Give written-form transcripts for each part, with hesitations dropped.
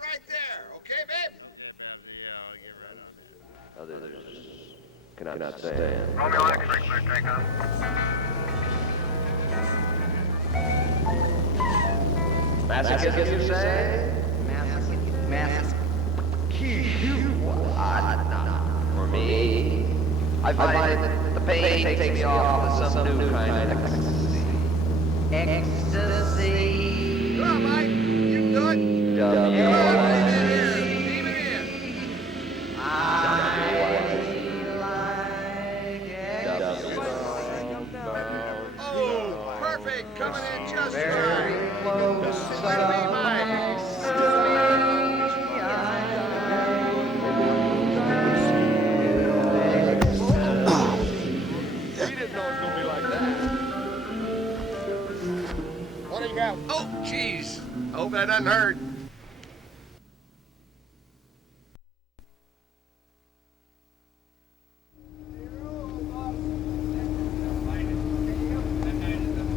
right there, okay, babe? Okay, Babsy, yeah, I'll get right on that. Others cannot stand. Romeo X-ray, clear takeoff. Masochism, you say? Mask. Not for me. I find that the pain takes me off to some new kind of ecstasy. Ecstasy. All right, you good? W-I-Z. Have you ever seen the light? Perfect. Come on, Very just close the city lights. It's mine, and everyone would like to see them all. He didn't know it would be like that. What do you got? Oh, jeez. Hope that doesn't hurt.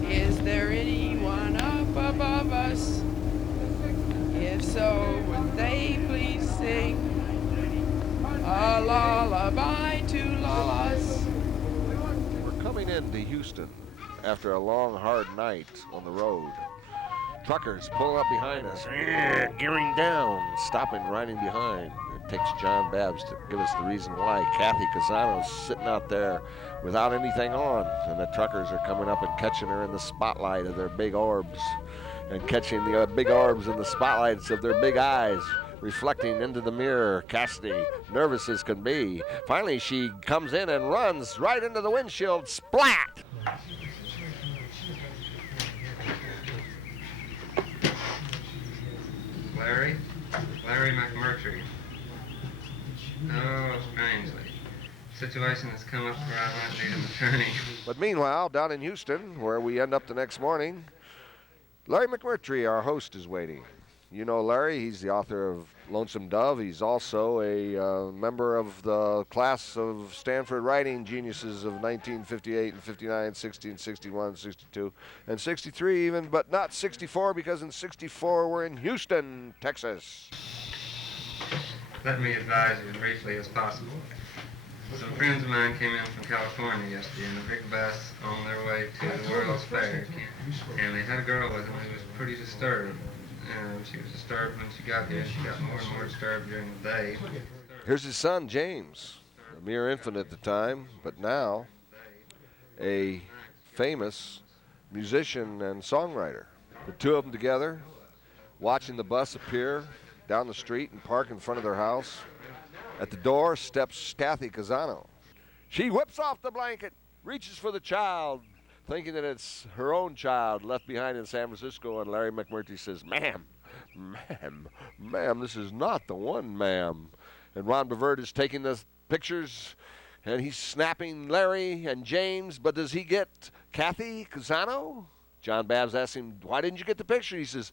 Is there anyone up above us? If so, would they please sing a lullaby to lull us? Behind us, gearing down, stopping, riding behind. It takes John Babs to give us the reason why. Kathy Casano's sitting out there without anything on, and the truckers are coming up and catching her in the spotlight of their big orbs, and catching the big orbs in the spotlights of their big eyes, reflecting into the mirror. Cassidy, nervous as can be. Finally, she comes in and runs right into the windshield. Splat! Larry McMurtry. Oh, strangely. Situation has come up where I might need an attorney. But meanwhile, down in Houston, where we end up the next morning, Larry McMurtry, our host, is waiting. You know Larry, he's the author of Lonesome Dove. He's also a member of the class of Stanford writing geniuses of 1958 and 59, 60 and 61, 62, and 63 even, but not 64, because in 64 we're in Houston, Texas. Let me advise you as briefly as possible. Some friends of mine came in from California yesterday in a big bus on their way to the World's Fair, and they had a girl with them who was pretty disturbed. She was disturbed when she got here. She got more and more disturbed during the day. Here's his son, James, a mere infant at the time, but now a famous musician and songwriter. The two of them together, watching the bus appear down the street and park in front of their house. At the door steps Kathy Casano. She whips off the blanket, reaches for the child, thinking that it's her own child left behind in San Francisco, and Larry McMurtry says, ma'am, this is not the one, ma'am. And Ron Bevert is taking the pictures, and he's snapping Larry and James, but does he get Kathy Casano? John Babs asks him, why didn't you get the picture? He says,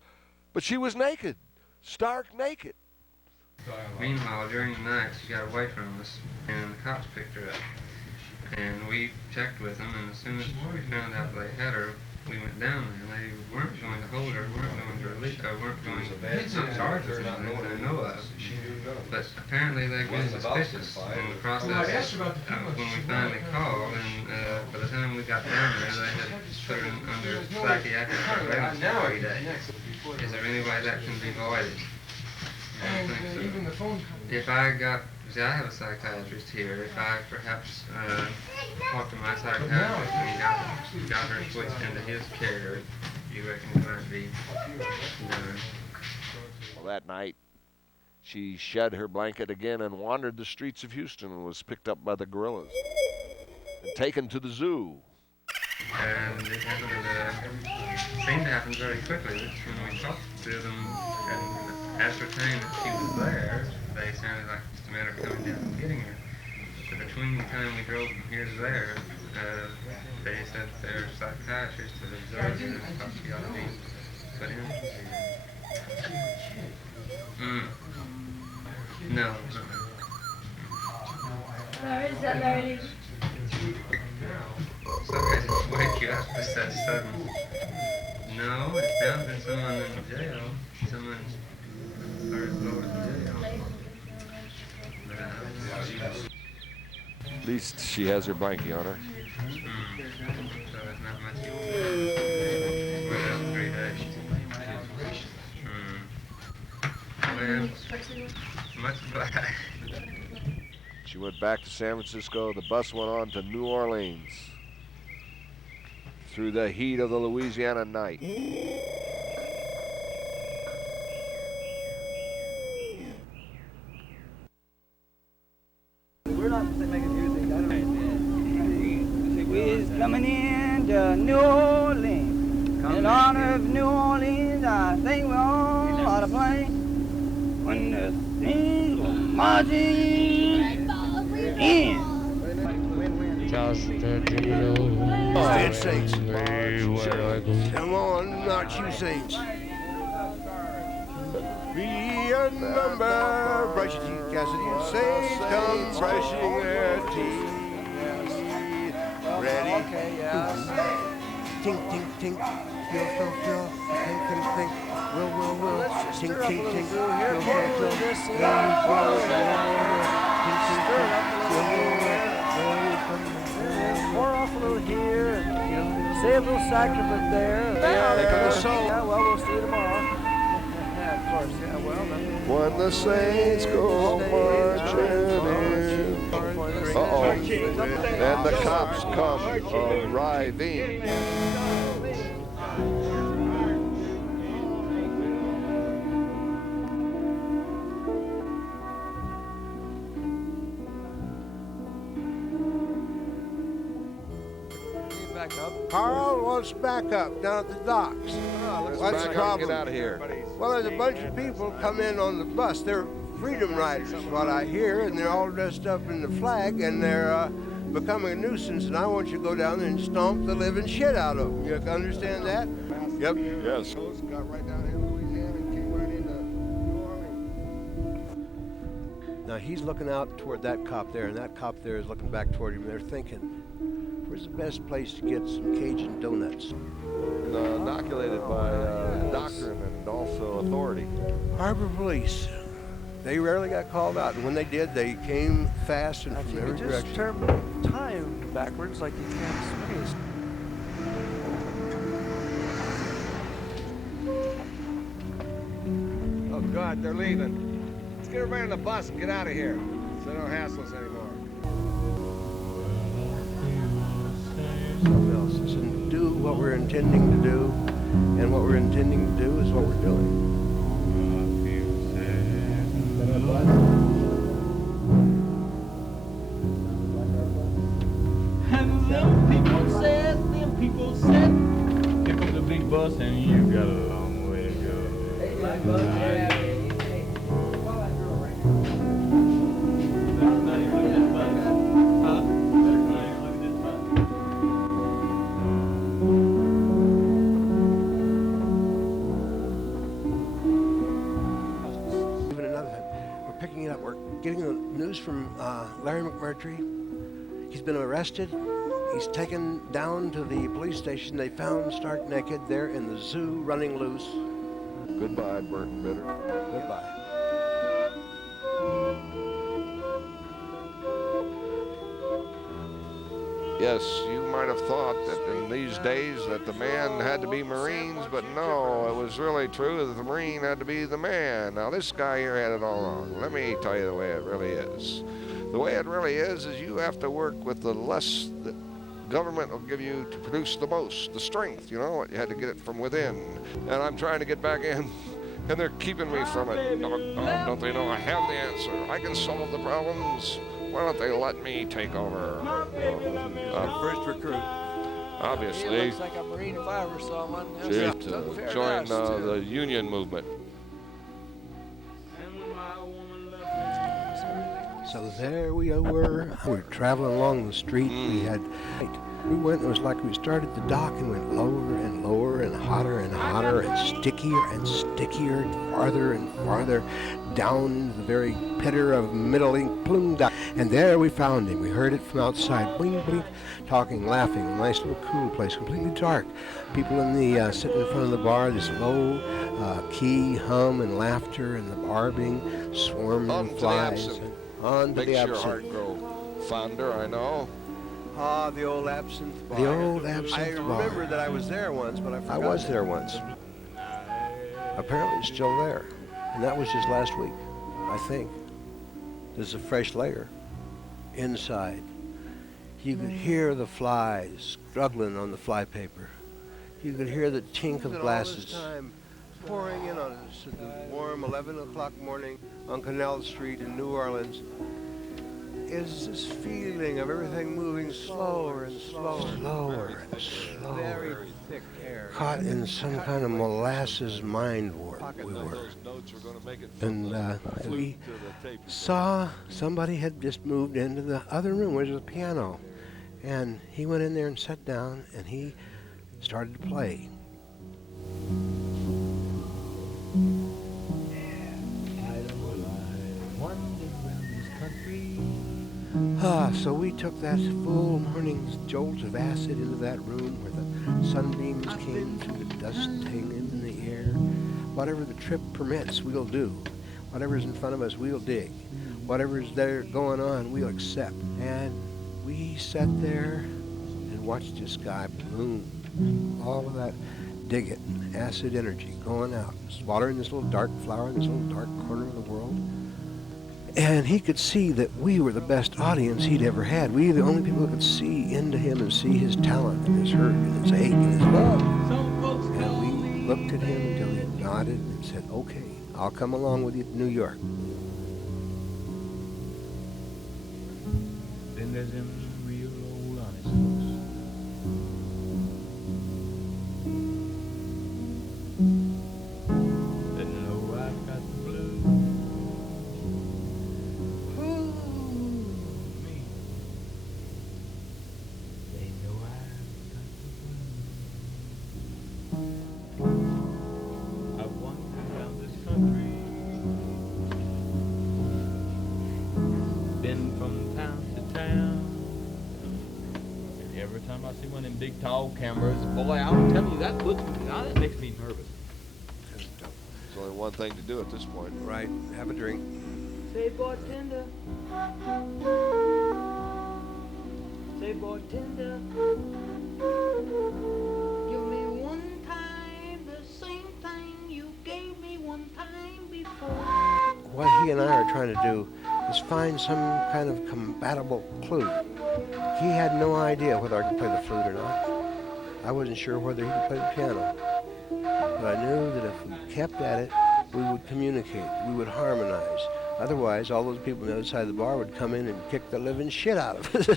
but she was naked, stark naked. Meanwhile, during the night, she got away from us, and the cops picked her up. And we checked with them, and as soon as we found out they had her, we went down there. They weren't going to hold her, weren't going to release her, weren't going to charge her anything that I know of. But apparently they've been suspicious in the process when we finally called, and by the time we got down there, they had put her under psychiatric surveillance for 3 days. Is there any way that can be voided? I don't think so. If I got, see, I have a psychiatrist here. If I perhaps talked to my psychiatrist and he got her switched into his care, you reckon it might be done? Well, that night, she shed her blanket again and wandered the streets of Houston and was picked up by the guerrillas and taken to the zoo. And it happened, seemed to happen very quickly. When we talked to them and ascertained that she was there, they sounded like just a matter of coming down and getting her. But between the time we drove from here to there, they said their psychiatrist had observed her and thought she ought to be put in. No. Larry, is that Larry? Sorry to wake you up with that sudden. No, it's not been someone in jail. Someone third floor of the jail. But, At least she has her blankie on her. so it's not much. We're up 3 days. Well, much obliged. She went back to San Francisco. The bus went on to New Orleans through the heat of the Louisiana night. We're not making music. I don't know. We're coming into New Orleans. In honor of New Orleans, I think we all ought to play. When the things go marching in. Just a gigolo. Stand saints. Where I go. Come on, not you saints. Be a number, brush your teeth, Cassidy. Saints come brushing their teeth. Ready? Okay, yes. Tink, tink, tink. Feel, feel, feel. Think, think, think. Will, will, will. Let's just Tink, stir up a tink, little tink. brew here. Feel, Pour feel, a little feel. this in. Will, will, will. Tink, tink, Stir it tink. up a little here. Pour off a little here. Say a little sacrament there. Think of the soul. Yeah, well, we'll see you tomorrow. Yeah, of course. Yeah, well, then. When the saints go marching, and the cops come arriving. Back up. Carl wants back up down at the docks. What's the problem? Out of here. Well, there's a bunch of people come in on the bus. They're freedom riders, what I hear, and they're all dressed up in the flag, and they're becoming a nuisance, and I want you to go down there and stomp the living shit out of them. You understand that? Yep. Yes. Coast got right down here in Louisiana and came right into New Orleans. Now he's looking out toward that cop there, and that cop there is looking back toward him. They're thinking, where's the best place to get some Cajun donuts? Inoculated by doctrine and also authority. Harbor Police. They rarely got called out, and when they did, they came fast and from every Just direction. turn time backwards like you can space. Oh, God, they're leaving. Let's get everybody on the bus and get out of here so they don't hassle us anymore. Something else. Listen, do what we're intending to do, and what we're intending to do is what we're doing. And them people said, here comes a big bus and you got a long way to go. Even another thing, we're picking it up. We're getting the news from Larry McMurtry. He's been arrested. He's taken down to the police station. They found him stark naked there in the zoo, running loose. Goodbye, Burton Bitter. Goodbye. Yes, you might have thought that in these days that the man had to be Marines, but no, it was really true that the Marine had to be the man. Now this guy here had it all wrong. Let me tell you the way it really is. The way it really is you have to work with the less that government will give you to produce the most, the strength, you know, you had to get it from within. And I'm trying to get back in, and they're keeping me from it. Don't they know I have the answer? I can solve the problems. Why don't they let me take over? First recruit. He Obviously, looks like a Marine if I ever saw one. to Doesn't fair join to us, too. the union movement. And when my woman left me. So there we were. We're traveling along the street. We had We went, it was like we started the dock and went lower and lower and hotter and stickier, farther and farther down into the very pitter of middling plume down. And there we found him. We heard it from outside, blink, blink, talking, laughing. A nice little cool place, completely dark. People in the sitting in front of the bar, this low key hum and laughter, and the bar being swarmed with flies. And on to the absinthe. Fonder, I know. Ah, the old absinthe bar. The old absinthe bar. I remember that I was there once, but I forgot. I was there once. Apparently it's still there. And that was just last week, I think. There's a fresh layer inside. You could hear the flies struggling on the fly paper. You could hear the tink of glasses pouring in on us at the warm 11 o'clock morning on Canal Street in New Orleans. Is this feeling of everything moving slower and slower, very thick air, caught in some kind of molasses mind warp we were. And we saw somebody had just moved into the other room where there's a piano, and he went in there and sat down and he started to play. So we took that full morning's jolt of acid into that room where the sunbeams came through the dust hanging in the air. Whatever the trip permits, we'll do. Whatever's in front of us, we'll dig. Whatever's there going on, we'll accept. And we sat there and watched this guy bloom. All of that dig it and acid energy going out, watering this little dark flower in this little dark corner of the world. And he could see that we were the best audience he'd ever had. We were the only people who could see into him and see his talent and his hurt and his ache and his love. And we looked at him until he nodded and said, okay, I'll come along with you to New York. Then there's them real old honest folks. That know I've got the blues. Me. They know I've got the blues. I've wandered around this country, been from town to town, and every time I see one of them big tall cameras, boy, I'll tell you, that puts me, now that makes me nervous. There's only one thing to do at this point. Right, have a drink. Say, bartender. Say, bartender. Give me one time the same thing you gave me one time before. What he and I are trying to do is find some kind of compatible clue. He had no idea whether I could play the flute or not. I wasn't sure whether he could play the piano. But I knew that if we kept at it, we would communicate, we would harmonize. Otherwise, all those people on the other side of the bar would come in and kick the living shit out of us.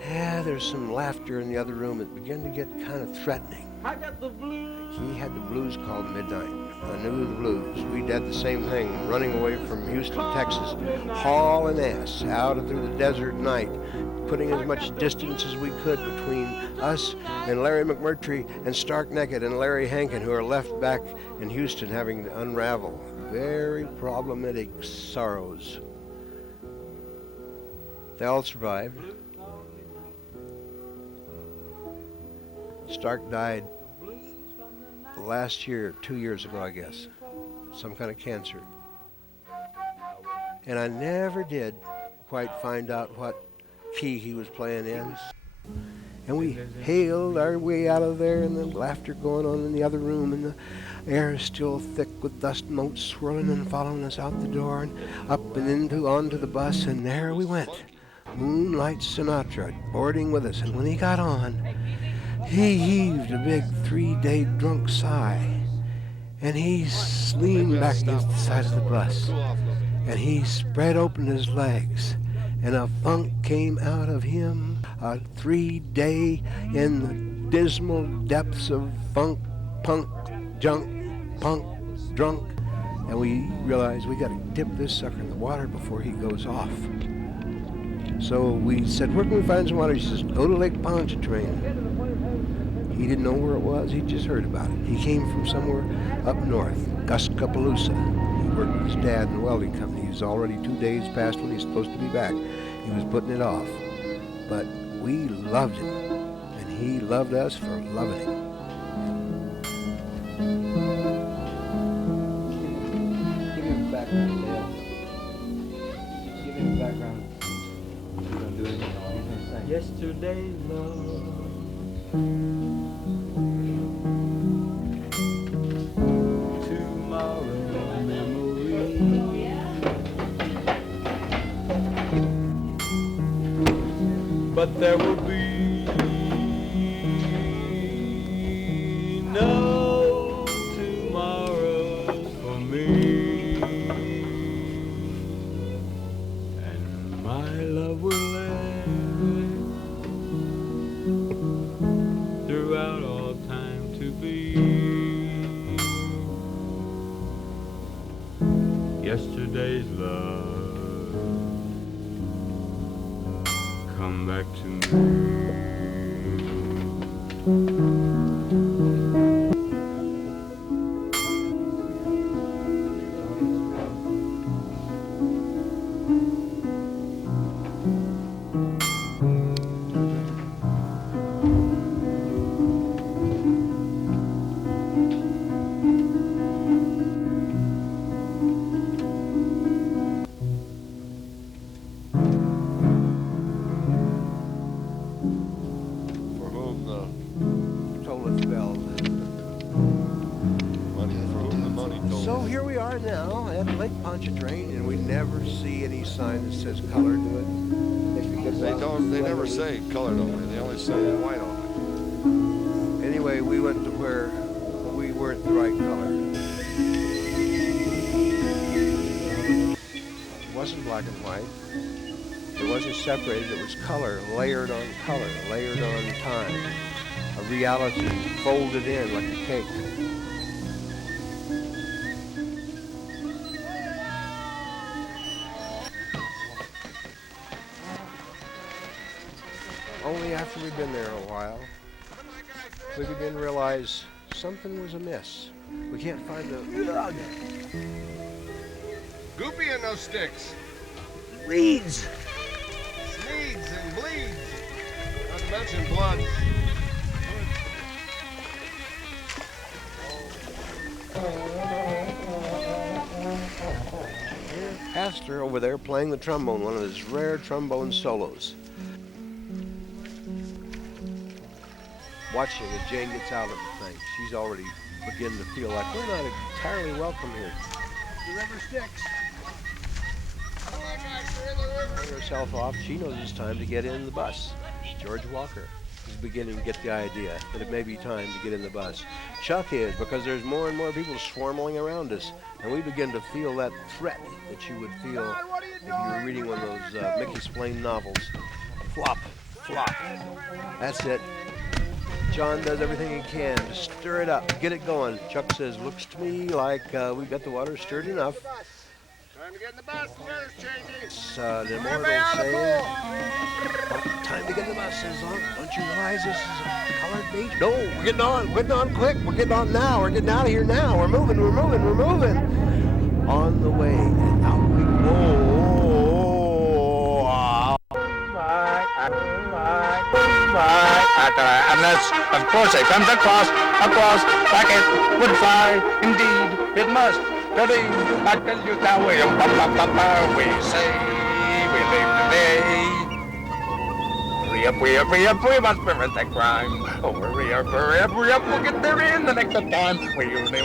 Yeah, there's some laughter in the other room. It began to get kind of threatening. I got the blues. He had the blues called Midnight. I knew the blues. We'd had the same thing, running away from Houston, Texas, hauling ass out through the desert night, putting as much distance as we could between us and Larry McMurtry and Stark Naked and Larry Hankin, who are left back in Houston having to unravel very problematic sorrows. They all survived. Stark died last year, 2 years ago, I guess. Some kind of cancer. And I never did quite find out what key he was playing in. And we hailed our way out of there, and the laughter going on in the other room, and the air is still thick with dust motes swirling and following us out the door and up and onto the bus, and there we went. Moonlight Sinatra boarding with us, and when he got on, he heaved a big 3-day drunk sigh, and he leaned back against the side of the bus, and he spread open his legs, and a funk came out of him, a 3-day in the dismal depths of funk, punk, junk, punk, drunk, and we realized we got to dip this sucker in the water before he goes off. So we said, where can we find some water? He says, go to Lake Pontchartrain. He didn't know where it was. He just heard about it. He came from somewhere up north, Tuscaloosa. He worked with his dad in the welding company. He was already 2 days past when he was supposed to be back. He was putting it off. But we loved him, and he loved us for loving him. Give me a background, Dale. Give me a background. Don't do anything. He's gonna sing. Yesterday's love. Tomorrow's memory. But there will be no tomorrows for me, and my love will live throughout all time to be. Yesterday's love, come back to me. So here we are now at Lake Pontchartrain, and we never see any sign that says color to it. They never say color on it. They only say white on Anyway, we went to where we weren't the right color. It wasn't black and white. It wasn't separated. It was color, layered on time. A reality folded in like a cake. Only after we'd been there a while, we began to realize something was amiss. We can't find the... Goopy in those sticks. Weeds! Seeds and bleeds. Not to mention blood. Pastor over there playing the trombone, one of his rare trombone solos. Watching as Jane gets out of the thing. She's already beginning to feel like we're not entirely welcome here. The river Styx. Turning herself off, she knows it's time to get in the bus. George Walker is beginning to get the idea that it may be time to get in the bus. Chuck is, because there's more and more people swarming around us, and we begin to feel that threat that you would feel if you were reading one of those Mickey Splain novels. Flop, flop. That's it. John does everything he can to stir it up, get it going. Chuck says, looks to me like we got the water stirred enough. Time to get in the bus. There's changing. It's an immortal saying. What? Time to get in the bus, says Long. Don't you realize this is a colored beach? No, we're getting on quick. We're getting on now. We're getting out of here now. We're moving. On the way, and out we go. Unless, of course, it comes across, like it would fly. Indeed, it must. I tell you that way, we say, we live today. Hurry up, we must prevent that crime. Oh, hurry up, we'll get there in the next time. We'll be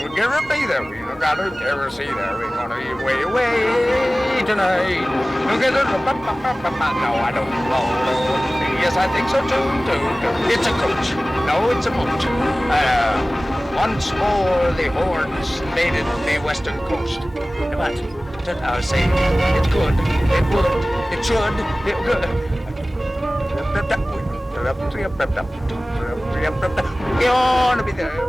there, we've got to see there. We're gonna be way tonight. No, I don't know. Yes, I think so too. It's a coach. No, it's a boat. Once more the horns invaded the western coast. But I'll say it could, it would, it should, it could. You wanna be there. You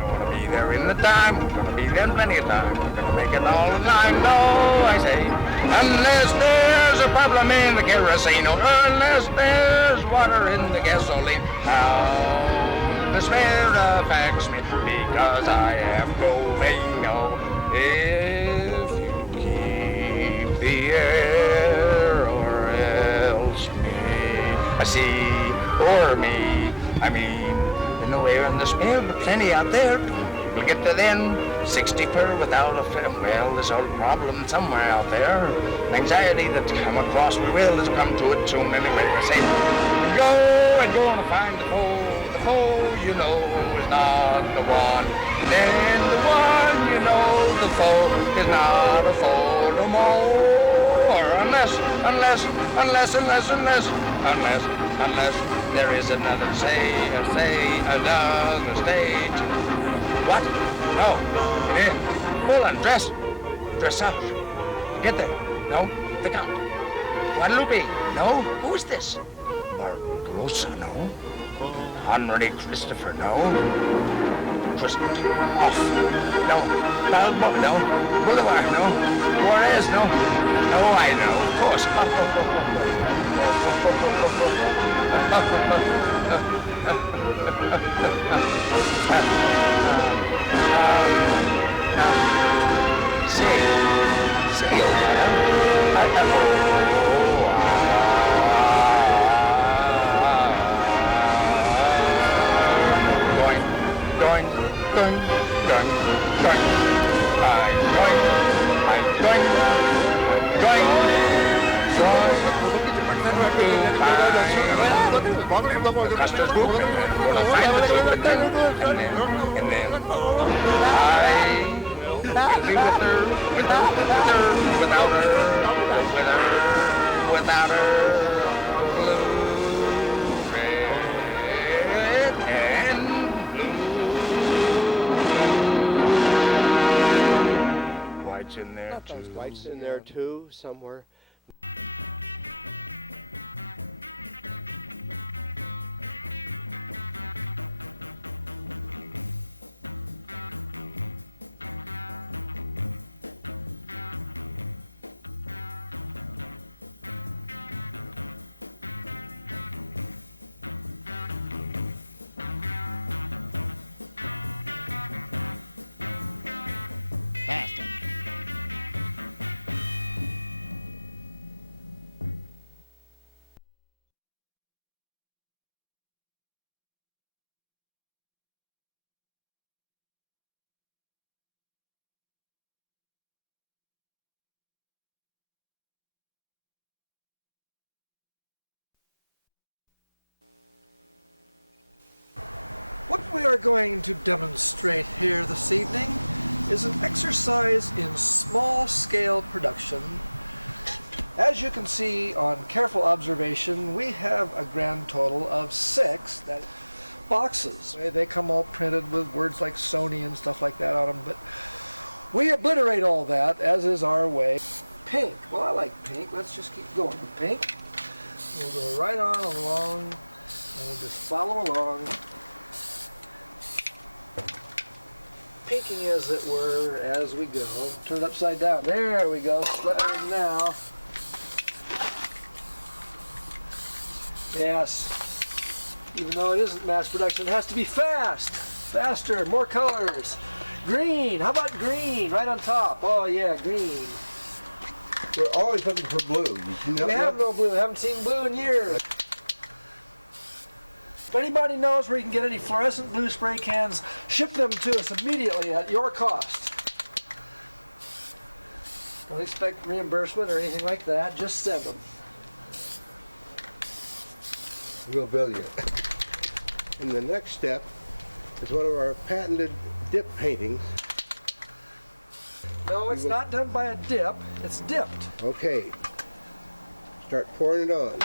wanna be there in the time. We're gonna be there plenty of time. We're gonna make it all the time. No, I say, unless there's a problem in the kerosene or unless there's water in the gasoline. How despair affects me because I am going. No, if you keep the air or else me, I see, or me, I mean, no air in the spare, but plenty out there. We'll get to then 60 per without a well, there's a problem somewhere out there. An anxiety that's come across we will has come to it soon anyway. I say, go and go on to find the foe. The foe you know is not the one. Then the one you know the foe is not a foe no more. Unless there is another another stage. What? No. Get in. Full undress. Dress up. Get there. No. The Count. Guadalupe. No. Who is this? Barbarossa. No. Henry Christopher. No. Christopher. Off. No. Balboa. No. Boulevard. No. Juarez. No. No, I know. Of course. Say, old man. Custer's group, and then we're gonna find the group, and then I will be with her, without her, blue, red, and blue. White's in there too. White's in there too, somewhere. What we are going to demonstrate here this evening is an exercise in small-scale production. As you can see on careful observation, we have a grand total of 6 boxes. They come all printed with words like Sony and stuff like that on them, but we obliterate all that, as is our way. Pink. Well, I like pink. Let's just keep going with pink. We'll go right on along, and we'll just follow along. Pinking, as it were, as we go. Turn it upside down. There we go. Splattering now. Yes. Even though it isn't mass production, it has to be fast. Faster. More colors. Green. How about green? Right on top. Oh, yeah, green. We're always looking for blue. We have no blue. We haven't seen blue in years. If anybody knows where you can get any fluorescent blue spray cans, ship them to us immediately at your cost. Don't expect reimbursement or anything like that. Just send them. We'll bill you. And the next step is one of our patented dip paintings. No, it's not done by a dip. It's dipped. Okay. Start pouring it on.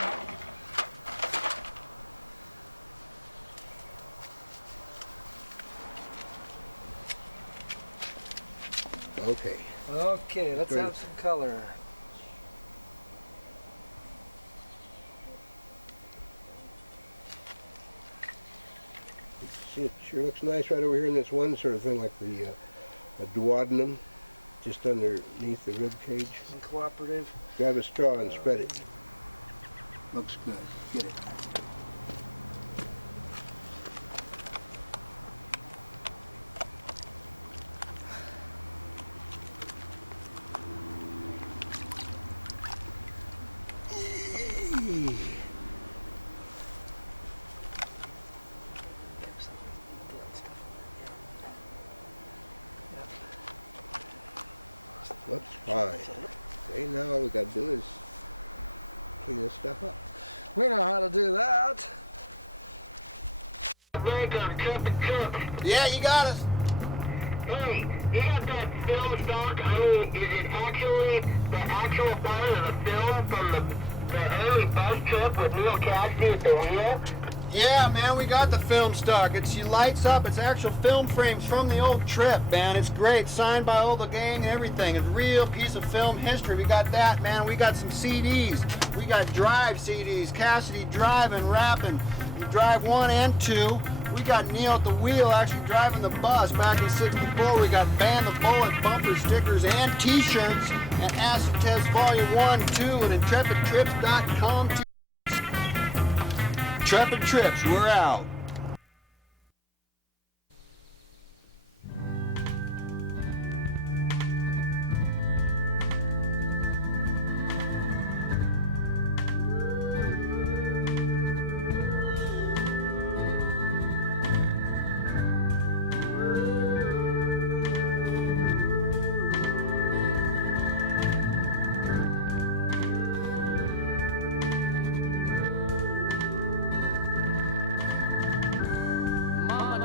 Okay. Okay, let's have some color. See, it sure looks nice right over here in this one sort of thing, like the duodenum, just underneath the rib cage. And cooperative. Grab a straw and spread it. Looks good. Get it. Looks fine. See, now all we gotta do is clean this stuff up. We know how to do that. Yeah, you got us. Hey, you got that film stock? I mean, is it actually the actual part of the film from the early bus trip with Neil Cassidy at the wheel? Yeah, man, we got the film stock. She lights up. It's actual film frames from the old trip, man. It's great. Signed by all the gang and everything. It's a real piece of film history. We got that, man. We got some CDs. We got Drive CDs. Cassidy driving, rapping. Drive 1 and 2. We got Neil at the wheel actually driving the bus back in #64. We got Ban the Bullet bumper stickers and T-shirts and Acid Test Volume 1, 2 and IntrepidTrips.com. Intrepid Trips, we're out.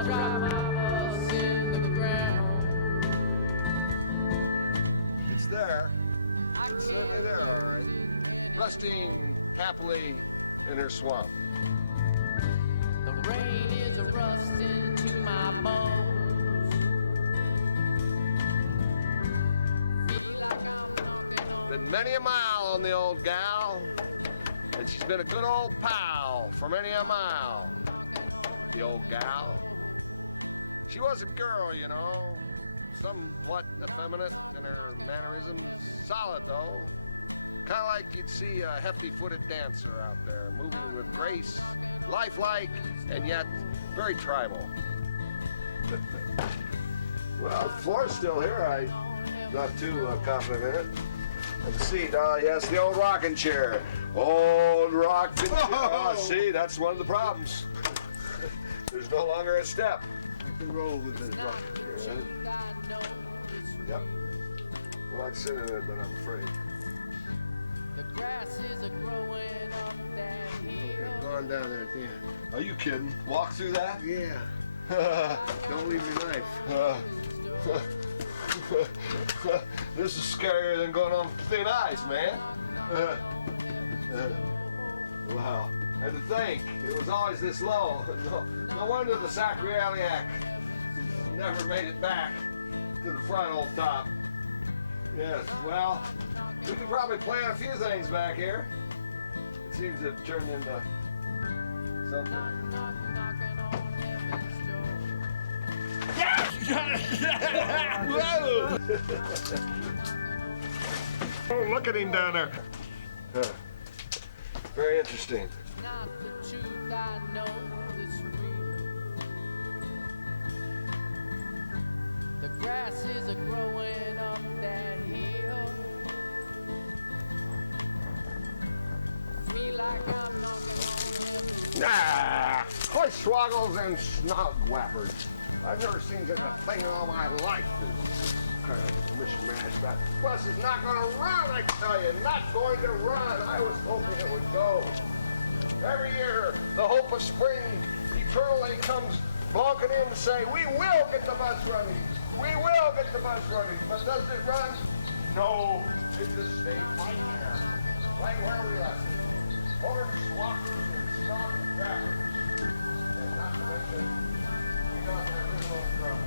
Drive my bus in the ground. It's there. Certainly there, all right. Resting happily in her swamp. The rain is a rusting to my bones. Feel like I'm knocking on. Been many a mile on the old gal, and she's been a good old pal for many a mile. The old gal. She was a girl, you know, somewhat effeminate in her mannerisms. Solid, though. Kind of like you'd see a hefty-footed dancer out there, moving with grace, lifelike, and yet very tribal. Well, the floor's still here. I'm not too confident in it. Let's see, yes, the old rocking chair. Old rocking chair. Oh, see, that's one of the problems. There's no longer a step. Roll with it. Yep. Well, I'd sit in it, but I'm afraid. The grass is a growing up that hill. Going down there at the end. Are you kidding? Walk through that? Yeah. Don't leave your knife. This is scarier than going on thin ice, man. Wow. And to think, it was always this low. No wonder the sacroiliac never made it back to the front old top. Yes, well, we could probably plan a few things back here. It seems to have turned into something. Oh, look at him down there. Very interesting. Not the truth, I know it's real. The grass is a growing up that hill. Feel like I'm knocking on heaven. Ah, hornswoggles and snog whappers. I've never seen such a thing in all my life. This kind of mishmash. That bus is not going to run, I tell you. Not going to run. I was hoping it would go. Every year, the hope of spring eternally comes blonking in to say, we will get the bus running. We will get the bus running. But does it run? No. It's the state right there. Right where we left it. Hornswoggles and snog wrappers. And not to mention, we got that little drum.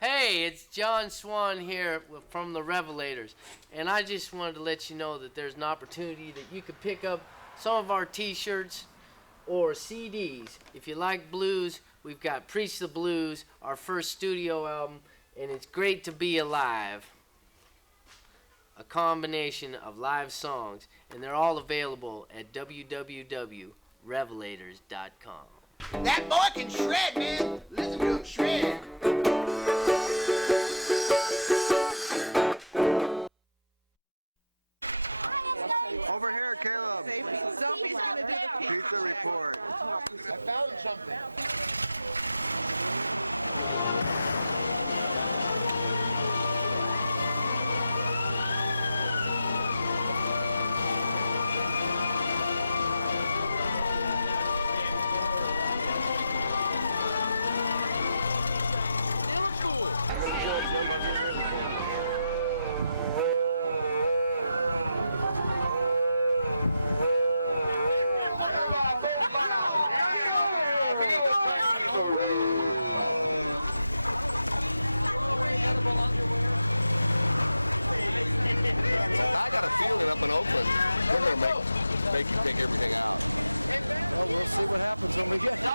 Hey, it's John Swan here from the Revelators, and I just wanted to let you know that there's an opportunity that you could pick up some of our t-shirts or CDs. If you like blues, we've got Preach the Blues, our first studio album, and it's great to be alive. A combination of live songs, and they're all available at www.revelators.com. That boy can shred, man. Listen to him shred. Over here, Caleb. Sophie's gonna do the Pizza report. I found something. I got a feeling up in Oakland, they're going to make you take everything out. Well, we'll see what happens when we get there.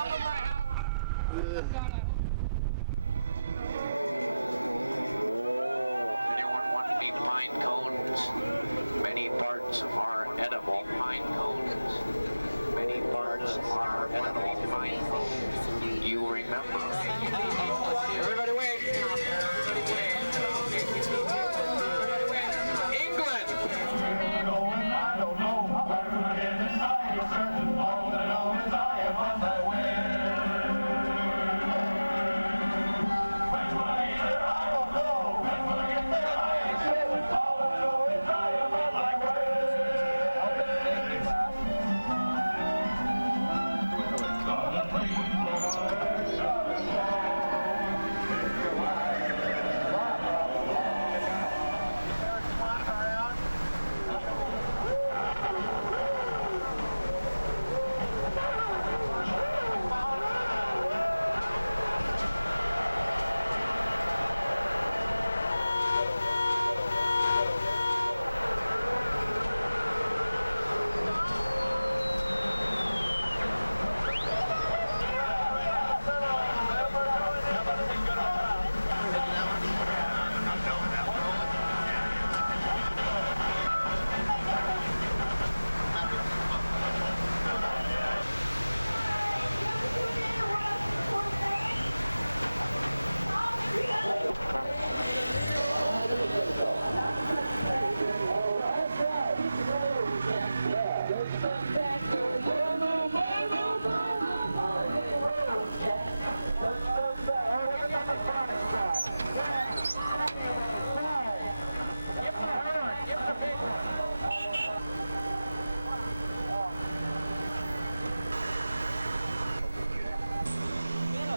Anyone want any pine cones? Many parts are edible. Pine cones. Many parts are edible. Pine cones. You remember. Everybody wait.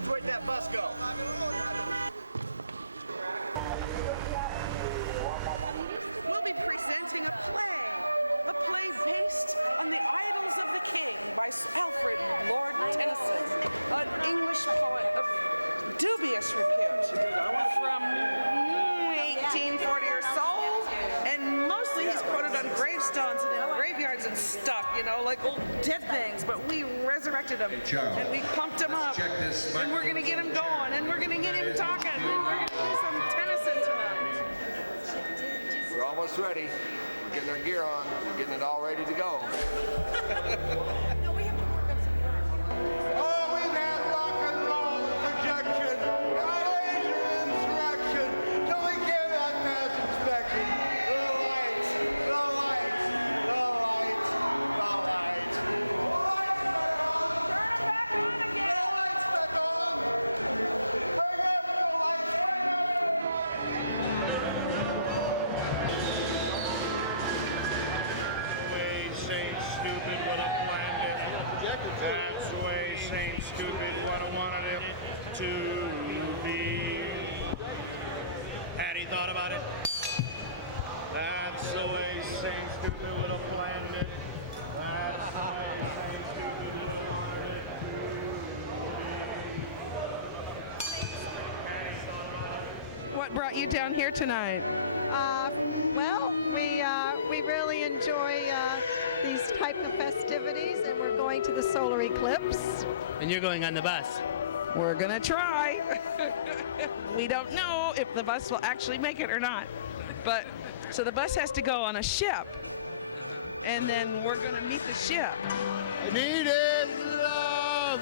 Where'd that bus go? We'll be presenting a play based on the Idylls of the King by Alfred Lord Tennyson, an English poet of dubious repute from 1840 or so, and mostly he's quoted on gravestones and in graveyards and stuff, you know, like old dead things, but we resurrected him, and we pumped him up, and we're gonna get him going, and we're gonna get him talking, and we're gonna do some Tennyson tonight. We're almost ready. We're getting our gear on. We're getting it all ready to go. Oh, we've had rock and roll projection, laser insurrection, till we get that mass inspection. The lights, the lights, the lights, the lights. The lights back on. Turn them back on again. The lights back on. Bring up the lights. Way Saint Stupid would have planned it. That's the way Saint Stupid would have wanted it to be. Had he thought about it? That's the way Saint Stupid would have planned it. That's the way Saint Stupid would have wanted it. what brought you down here tonight? Well, we really enjoy these type of festivities, and we're going to the solar eclipse. And you're going on the bus. We're gonna try. We don't know if the bus will actually make it or not. But, so the bus has to go on a ship, and then we're gonna meet the ship. Needed love.